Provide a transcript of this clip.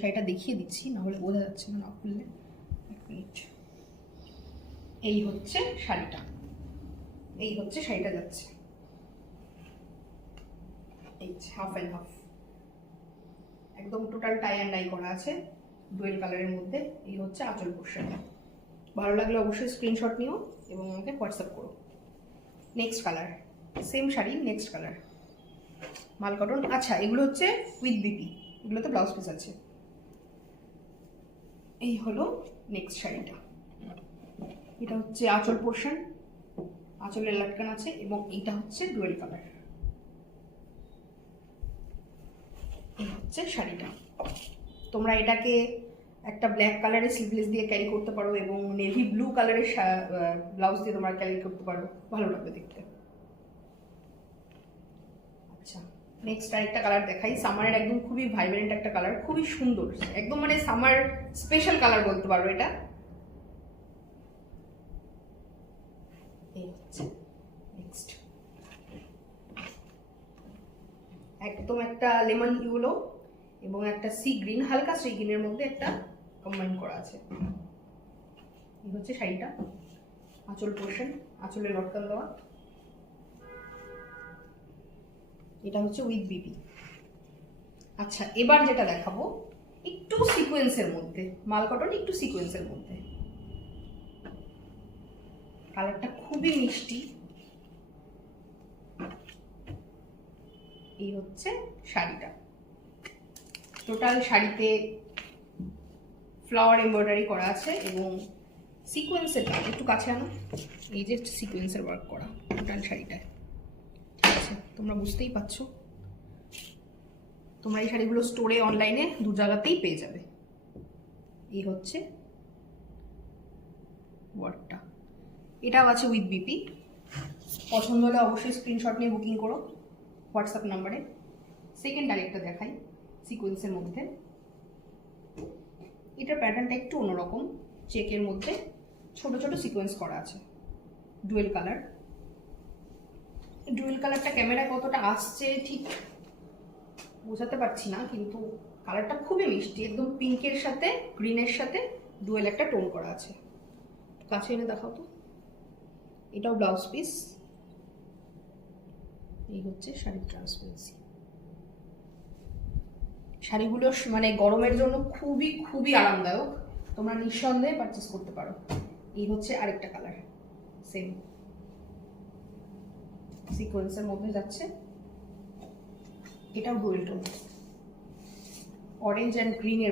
শাড়িটা দেখিয়ে দিচ্ছি, না হলে বোঝা যাচ্ছে না খুললে। এক মিনিট। এই হচ্ছে শাড়িটা, এই হচ্ছে শাড়িটা যাচ্ছে, এই হাফ অ্যান্ড হাফ, একদম টোটাল টাই অ্যান্ড ডাই করা আছে ডুয়েল কালারের মধ্যে। এই হচ্ছে আঁচল পোর্শন। ভালো লাগলে অবশ্যই স্ক্রিনশট নিও এবং আমাকে হোয়াটসঅ্যাপ করো। Next colour, same sari, next colour, মাল কটন। আচ্ছা, এগুলো হচ্ছে উইথ বিপি, এগুলোতে ব্লাউজ পিস আছে। এই হলো নেক্সট শাড়িটা, এটা হচ্ছে আঁচল পোর্শন, আঁচলের লাটকান আছে, এবং এইটা হচ্ছে ডুয়েল কালার। এই হচ্ছে শাড়িটা। তোমরা এটাকে একটা ব্ল্যাক কালারের স্লিভলেস দিয়ে ক্যারি করতে পারো এবং নেভি ব্লু কালারের ব্লাউজ দিয়ে তোমরা ক্যারি করতে পারো, ভালো লাগবে দেখতে। আচ্ছা, নেক্সট আরেকটা কালার দেখাই, সামারের একদম খুবই ভাইব্রেন্ট একটা কালার, খুবই সুন্দর, একদম মানে সামার স্পেশাল কালার বলতে পারো এটা। এই হচ্ছে নেক্সট, একদম একটা লেমন ইয়েলো এবং একটা সি গ্রিন, হালকা সি গ্রিনের মধ্যে একটা কম্বাইন করা আছে। এই হচ্ছে শাড়িটা, আঁচল পোর্শন, আঁচলে লটকান দেওয়া। এটা হচ্ছে উইথ বিপি। আচ্ছা, এবার যেটা দেখাবো একটু সিকোয়েন্সের মধ্যে, মাল কটন একটু সিকোয়েন্সের মধ্যে, কালারটা খুবই মিষ্টি। এই হচ্ছে শাড়িটা, টোটাল শাড়িতে ফ্লাওয়ার এমব্রয়ডারি করা আছে এবং সিকোয়েন্সের কাজ, একটু কাছে আনো, এই যে সিকোয়েন্সের ওয়ার্ক করা টোটাল শাড়িটায়। ঠিক আছে, তোমরা বুঝতেই পারছো। তোমরা এই শাড়িগুলো স্টোরে অনলাইনে দু জায়গাতেই পেয়ে যাবে। এই হচ্ছে ওয়ার্কটা, এটাও আছে উইথ বিপি। পছন্দ হলে অবশ্যই স্ক্রিনশট নিয়ে বুকিং করো হোয়াটসঅ্যাপ নাম্বারে। সেকেন্ড আরেকটা দেখাই সিকোয়েন্সের মধ্যে, এটার প্যাটার্নটা একটু অন্যরকম, চেকের মধ্যে ছোট ছোট সিকোয়েন্স করা আছে, ডুয়েল কালার। ডুয়েল কালারটা ক্যামেরা কতটা আসছে ঠিক বোঝাতে পারছি না, কিন্তু কালারটা খুবই মিষ্টি, একদম পিঙ্কের সাথে গ্রিনের সাথে ডুয়েল একটা টোন করা আছে। কাছে এনে দেখাও তো। এটাও ব্লাউজ পিস। এই হচ্ছে শাড়ির ট্রান্সপারেন্সি। শাড়িগুলো মানে গরমের জন্য খুবই খুবই আরামদায়ক, তোমরা নিঃসন্দেহে পারচেস করতে পারো। এই হচ্ছে আরেকটা কালার, সেম সিকোয়েন্সের মধ্যে যাচ্ছে, এটাও ডুয়েল টোন, অরেঞ্জ অ্যান্ড গ্রিনের